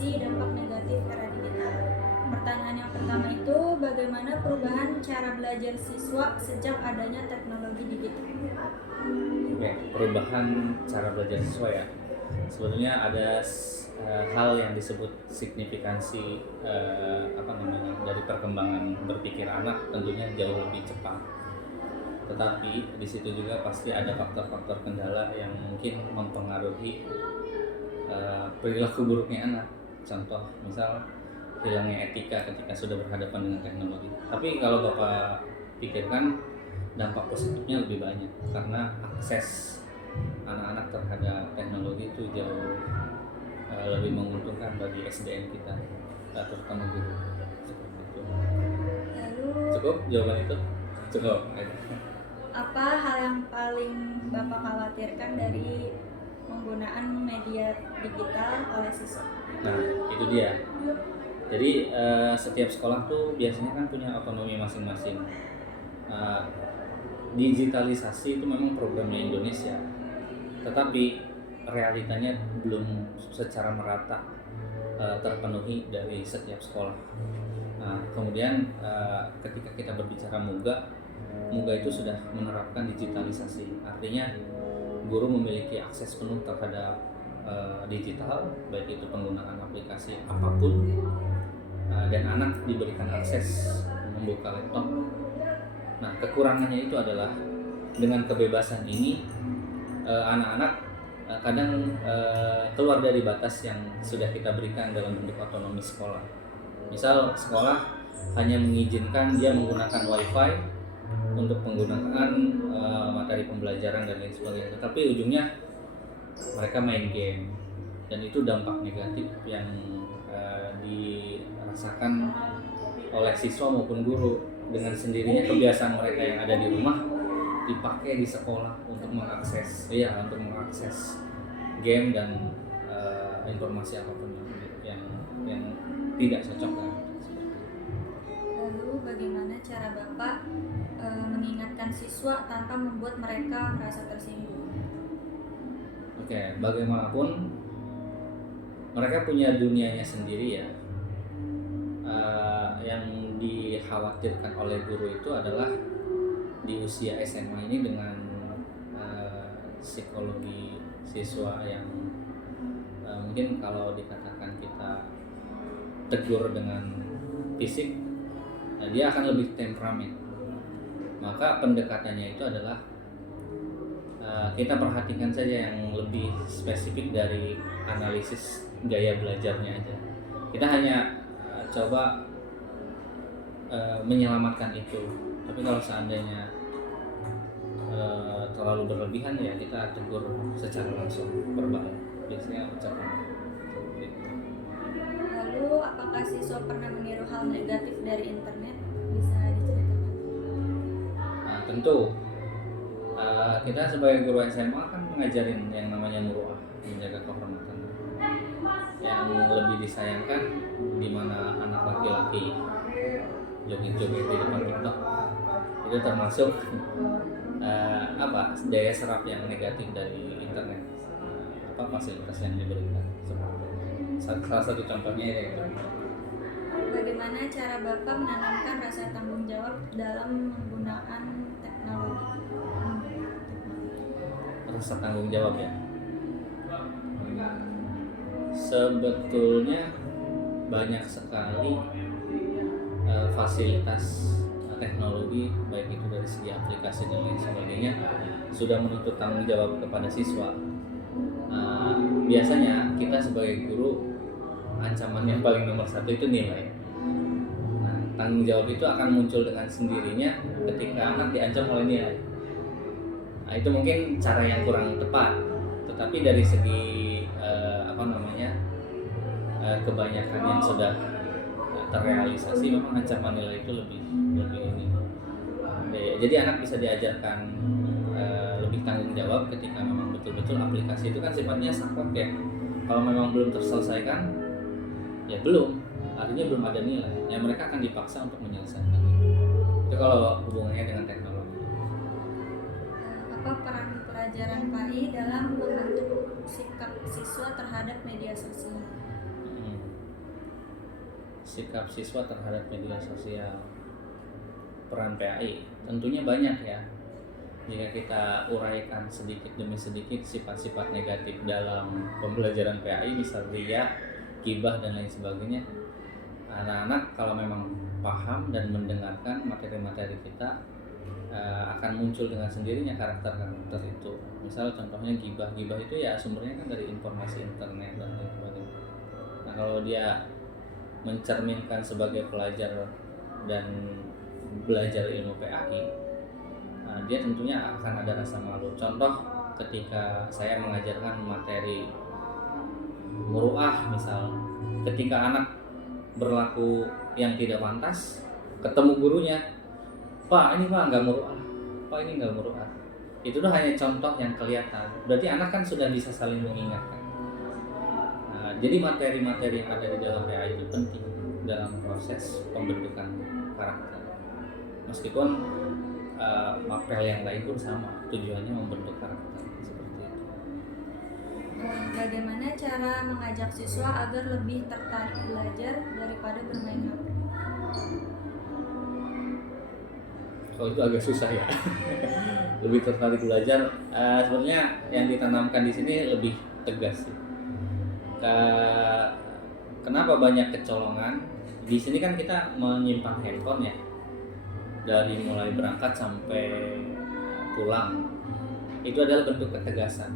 mengatasi dampak negatif era digital. Pertanyaan yang pertama itu, bagaimana perubahan cara belajar siswa sejak adanya teknologi digital? Oke, perubahan cara belajar siswa ya. Sebetulnya ada hal yang disebut signifikansi dari perkembangan berpikir anak tentunya jauh lebih cepat. Tetapi di situ juga pasti ada faktor-faktor kendala yang mungkin mempengaruhi perilaku buruknya anak. Contoh, misal hilangnya etika ketika sudah berhadapan dengan teknologi. Tapi kalau Bapak pikirkan, dampak positifnya lebih banyak karena akses anak-anak terhadap teknologi itu jauh lebih menguntungkan bagi SDM kita, terutama guru. Seperti itu. Lalu, Cukup jawaban itu? Cukup. apa hal yang paling Bapak khawatirkan dari penggunaan media digital oleh siswa? Nah, itu dia. Jadi setiap sekolah tuh biasanya kan punya otonomi masing-masing. Digitalisasi itu memang programnya Indonesia, tetapi realitanya belum secara merata terpenuhi dari setiap sekolah. Nah, kemudian ketika kita berbicara Muga itu sudah menerapkan digitalisasi, artinya guru memiliki akses penuh terhadap digital, baik itu penggunaan aplikasi apapun, dan anak diberikan akses membuka laptop. Nah, kekurangannya itu adalah dengan kebebasan ini anak-anak kadang keluar dari batas yang sudah kita berikan dalam bentuk otonomi sekolah. Misal sekolah hanya mengizinkan dia menggunakan wifi untuk penggunaan materi pembelajaran dan lain sebagainya, tapi ujungnya mereka main game, dan itu dampak negatif yang dirasakan oleh siswa maupun guru. Dengan sendirinya kebiasaan mereka yang ada di rumah dipakai di sekolah untuk mengakses game dan informasi apapun yang tidak cocok kan. Lalu, bagaimana cara Bapak mengingatkan siswa tanpa membuat mereka merasa tersinggung? Oke, bagaimanapun mereka punya dunianya sendiri ya. Yang dikhawatirkan oleh guru itu adalah di usia SMA ini dengan psikologi siswa yang mungkin kalau dikatakan kita tegur dengan fisik, dia akan lebih temperamen. Maka pendekatannya itu adalah kita perhatikan saja yang lebih spesifik dari analisis gaya belajarnya aja. Kita hanya coba menyelamatkan itu. Tapi kalau seandainya terlalu berlebihan ya kita tegur secara langsung verbal, biasanya ucapan gitu. Lalu, apakah siswa pernah meniru hal negatif dari internet? Bisa diceritakan? Nah, tentu kita sebagai guru SMA kan mengajarin yang namanya muruah, menjaga kehormatan. Yang lebih disayangkan di mana anak laki-laki joget-joget di depan TikTok itu termasuk daya serap yang negatif dari internet, fasilitas yang diberikan. Salah satu contohnya ya itu. Bagaimana cara Bapak menanamkan rasa tanggung jawab dalam menggunakan teknologi? Rasa tanggung jawab ya. Sebetulnya banyak sekali fasilitas teknologi, baik itu dari segi aplikasi dan lain sebagainya, sudah menuntut tanggung jawab kepada siswa. Biasanya kita sebagai guru, ancaman yang paling nomor satu itu nilai. Nah, tanggung jawab itu akan muncul dengan sendirinya ketika anak diancam oleh nilai. Nah, itu mungkin cara yang kurang tepat, tetapi dari segi kebanyakan yang sudah terrealisasi, memang ancaman nilai itu lebih ini. Jadi anak bisa diajarkan lebih tanggung jawab ketika memang betul-betul aplikasi itu kan sifatnya sakot ya. Kalau memang belum terselesaikan, ya belum, artinya belum ada nilai. Ya mereka akan dipaksa untuk menyelesaikan itu. Itu kalau hubungannya dengan teknologi. Apa peran pelajaran PAI dalam membentuk sikap siswa terhadap media sosial? sikap siswa terhadap media sosial, peran PAI tentunya banyak ya. Jika kita uraikan sedikit demi sedikit sifat-sifat negatif dalam pembelajaran PAI, misal riya, gibah dan lain sebagainya, anak-anak kalau memang paham dan mendengarkan materi-materi kita, akan muncul dengan sendirinya karakter-karakter itu. Misal contohnya gibah itu ya sumbernya kan dari informasi internet dan lain sebagainya. Nah, kalau dia mencerminkan sebagai pelajar dan belajar ilmu PAI, dia tentunya akan ada rasa malu. Contoh ketika saya mengajarkan materi muruah, misal ketika anak berlaku yang tidak pantas, ketemu gurunya, Pak ini Pak nggak muruah, Pak ini nggak muruah. Itu tuh hanya contoh yang kelihatan. Berarti anak kan sudah bisa saling mengingatkan. Nah, jadi materi-materi yang ada di dalam PAI itu penting dalam proses pembentukan karakter. Meskipun mapel yang lain pun sama, tujuannya membentuk karakter seperti itu. Bagaimana cara mengajak siswa agar lebih tertarik belajar daripada bermain HP? Kalau itu agak susah ya. Lebih tertarik belajar, sebenarnya yang ditanamkan di sini lebih tegas sih. Kenapa banyak kecolongan? Di sini kan kita menyimpan handphone ya, dari mulai berangkat sampai pulang. Itu adalah bentuk ketegasan,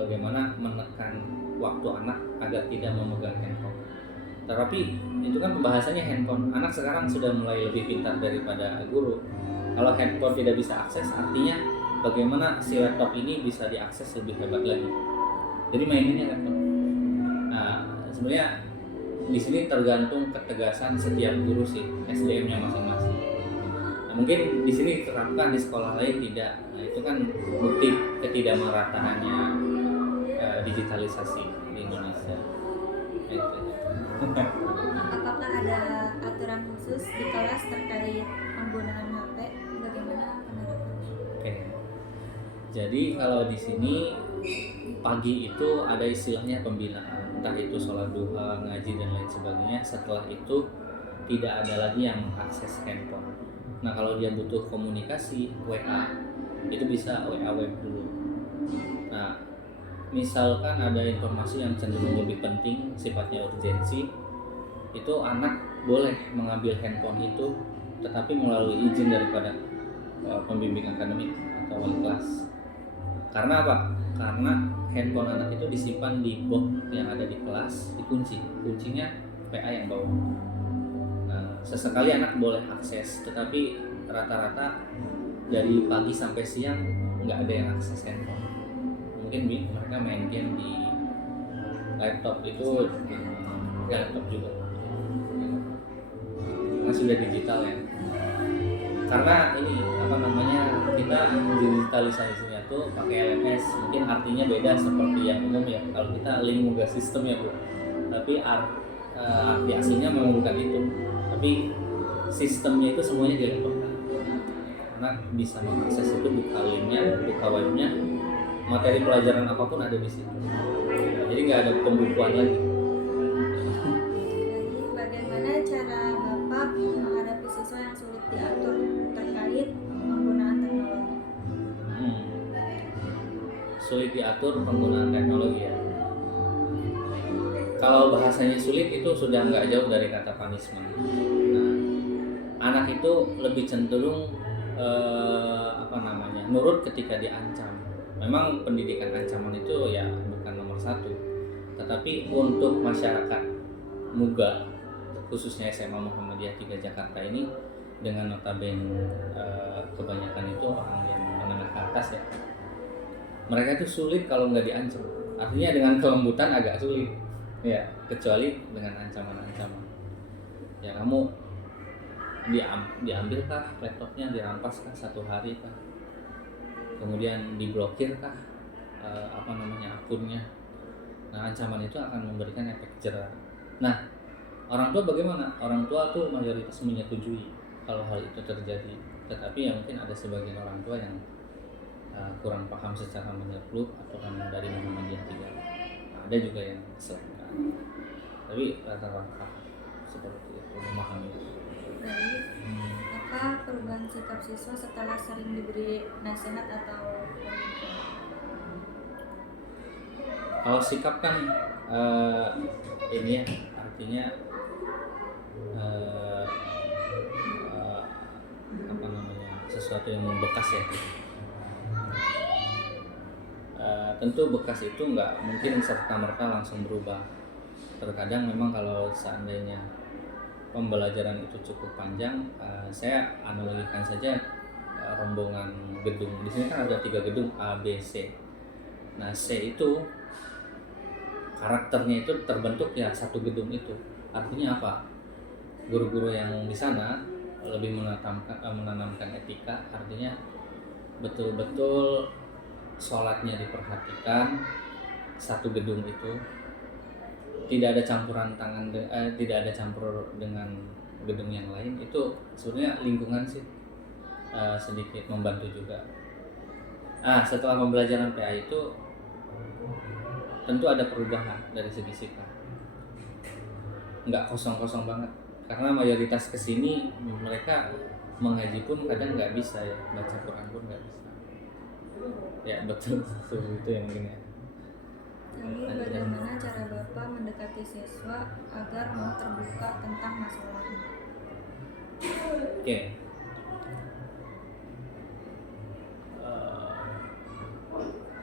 bagaimana menekan waktu anak agar tidak memegang handphone. Tetapi itu kan pembahasannya handphone. Anak sekarang sudah mulai lebih pintar daripada guru. Kalau handphone tidak bisa akses, artinya bagaimana si laptop ini bisa diakses lebih hebat lagi. Jadi maininnya laptop. Nah, sebenarnya di sini tergantung ketegasan setiap guru sih, SDM-nya masing-masing. Nah, mungkin di sini diterapkan, di sekolah lain tidak. Nah, itu kan bukti ketidakmerataannya digitalisasi di Indonesia. Itu. Apakah ada aturan khusus di kelas terkait penggunaan HP? Bagaimana penerapannya? Oke. Jadi kalau di sini pagi itu ada istilahnya pembinaan, entah itu sholat duha, ngaji dan lain sebagainya. Setelah itu tidak ada lagi yang akses handphone. Nah, kalau dia butuh komunikasi WA, itu bisa WA web dulu. Nah, misalkan ada informasi yang cenderung lebih penting, sifatnya urgensi, itu anak boleh mengambil handphone itu, tetapi melalui izin daripada pembimbing akademik atau wali kelas. Karena apa? Karena handphone anak itu disimpan di box yang ada di kelas, dikunci. Kuncinya PA yang bawa. Nah, sesekali anak boleh akses, tetapi rata-rata dari pagi sampai siang nggak ada yang akses handphone. Mungkin mereka main game di laptop itu, laptop juga. Karena sudah digital ya. Karena ini kita digitalisasinya tuh pakai LMS, mungkin artinya beda seperti yang umum ya. Kalau kita link muga sistem ya Bu, tapi arti aslinya memang bukan itu. Tapi sistemnya itu semuanya di laptop. Anak bisa mengakses itu, buka linknya, buka webnya, materi pelajaran apapun ada di situ. Jadi nggak ada pembukuan lagi. Bagaimana cara Bapak menghadapi siswa yang sulit diatur terkait penggunaan teknologi? Sulit diatur penggunaan teknologi ya. Kalau bahasanya sulit itu sudah nggak jauh dari kata punishment. Nah, anak itu lebih cenderung nurut ketika diancam. Memang pendidikan ancaman itu ya bukan nomor satu, tetapi untuk masyarakat muda, khususnya SMA Muhammadiyah 3 Jakarta ini, dengan notabene kebanyakan itu orang yang menengah ke atas ya, mereka itu sulit kalau nggak diancam. Artinya dengan kelembutan agak sulit ya, kecuali dengan ancaman-ancaman ya, kamu diambil kah laptopnya, dirampas kah 1 hari kah, kemudian diblokir kah akunnya. Nah, ancaman itu akan memberikan efek jera. Nah, orang tua bagaimana? Orang tua tuh mayoritas menyetujui kalau hal itu terjadi, tetapi ya mungkin ada sebagian orang tua yang kurang paham secara menyeluruh aturan dari Muhammadiyah 3. Ada juga yang selenggan, tapi rata-rata seperti itu, memahami. Baik, apa perubahan sikap siswa setelah sering diberi nasihat atau pembinaan? Kalau sikap kan ini ya, artinya eh, eh, apa namanya, sesuatu yang membekas ya. Tentu bekas itu nggak mungkin serta-merta langsung berubah. Terkadang memang kalau seandainya pembelajaran itu cukup panjang, saya analogikan saja rombongan gedung. Di sini kan ada 3 gedung A, B, C. Nah, C itu karakternya itu terbentuk ya satu gedung itu. Artinya apa? Guru-guru yang di sana lebih menanamkan etika, artinya betul-betul sholatnya diperhatikan, satu gedung itu tidak ada campuran tangan, tidak ada campur dengan gedung yang lain. Itu sebenarnya lingkungan sih sedikit membantu juga. Setelah pembelajaran PA itu tentu ada perubahan dari segi sikap, nggak kosong-kosong banget, karena mayoritas kesini mereka mengaji pun kadang nggak bisa ya, baca Quran pun nggak bisa ya. Betul itu yang mungkin ya. Lalu bagaimana cara Bapak mendekati siswa agar mau terbuka tentang masalahnya? Oke.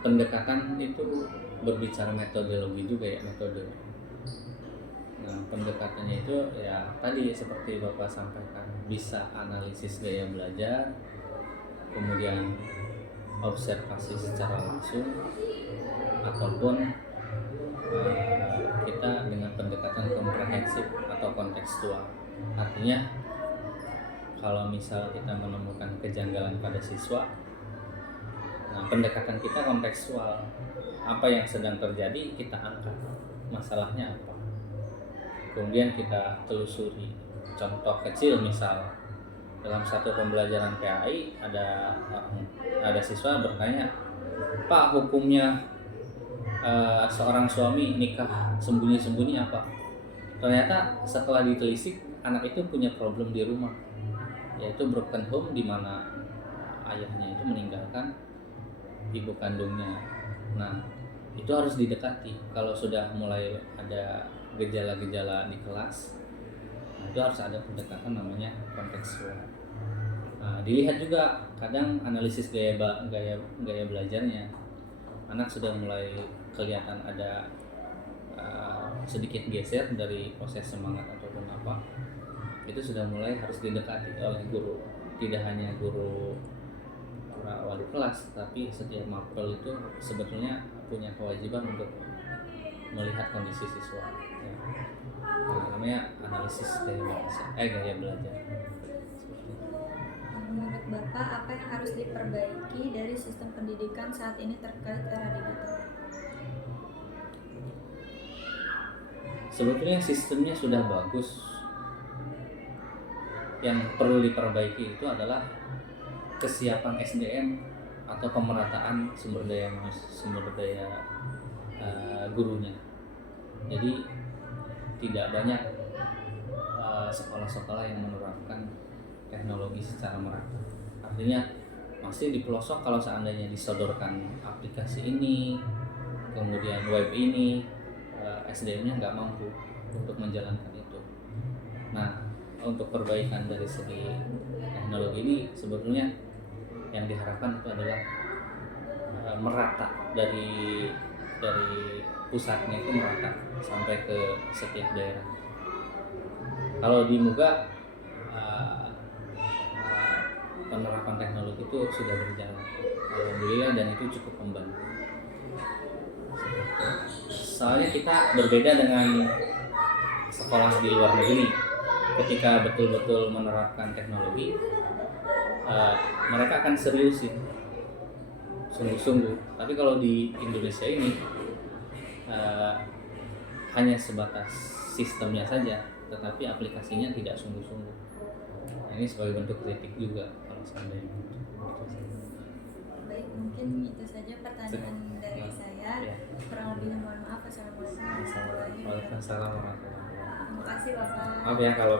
Pendekatan itu berbicara metodologi juga ya, metode. Nah, pendekatannya itu ya tadi seperti Bapak sampaikan, bisa analisis gaya belajar, kemudian observasi secara langsung, ataupun kita dengan pendekatan komprehensif atau kontekstual. Artinya kalau misal kita menemukan kejanggalan pada siswa, nah pendekatan kita kontekstual, apa yang sedang terjadi kita angkat, masalahnya apa, kemudian kita telusuri. Contoh kecil, misal dalam satu pembelajaran PAI ada siswa bertanya, Pak, hukumnya seorang suami nikah sembunyi-sembunyi apa? Ternyata setelah ditelisik, anak itu punya problem di rumah, yaitu broken home, di mana ayahnya itu meninggalkan ibu kandungnya. Nah, itu harus didekati. Kalau sudah mulai ada gejala-gejala di kelas, nah itu harus ada pendekatan namanya kontekstual. Dilihat juga kadang analisis gaya belajarnya. Anak sudah mulai kelihatan ada sedikit geser dari proses semangat ataupun apa, itu sudah mulai harus didekati oleh guru. Tidak hanya guru wali kelas, tapi setiap mapel itu sebetulnya punya kewajiban untuk melihat kondisi siswa ya. Namanya analisis gaya belajar. Menurut Bapak, apa yang harus diperbaiki dari sistem pendidikan saat ini terkait era digital? Sebetulnya sistemnya sudah bagus. Yang perlu diperbaiki itu adalah kesiapan SDM atau pemerataan sumber daya gurunya. Jadi tidak banyak sekolah-sekolah yang menerapkan teknologi secara merata. Artinya masih di pelosok. Kalau seandainya disodorkan aplikasi ini, kemudian web ini, SDM-nya nggak mampu untuk menjalankan itu. Nah, untuk perbaikan dari segi teknologi ini sebetulnya yang diharapkan itu adalah merata dari pusatnya, itu merata sampai ke setiap daerah. Kalau di Muga penerapan teknologi itu sudah berjalan, alhamdulillah, dan itu cukup membantu. Soalnya kita berbeda dengan sekolah di luar negeri. Ketika betul-betul menerapkan teknologi, mereka akan seriusin, sungguh-sungguh. Tapi kalau di Indonesia ini hanya sebatas sistemnya saja, tetapi aplikasinya tidak sungguh-sungguh. Nah, ini sebagai bentuk kritik juga kalau seandainya. Baik, mungkin itu saja pertanyaan dari saya. Ya. Kurang lebihnya mohon maaf. Assalamualaikum warahmatullahi wabarakatuh. Waalaikumsalam warahmatullahi wabarakatuh. Terima kasih Bapak. Maaf ya kalau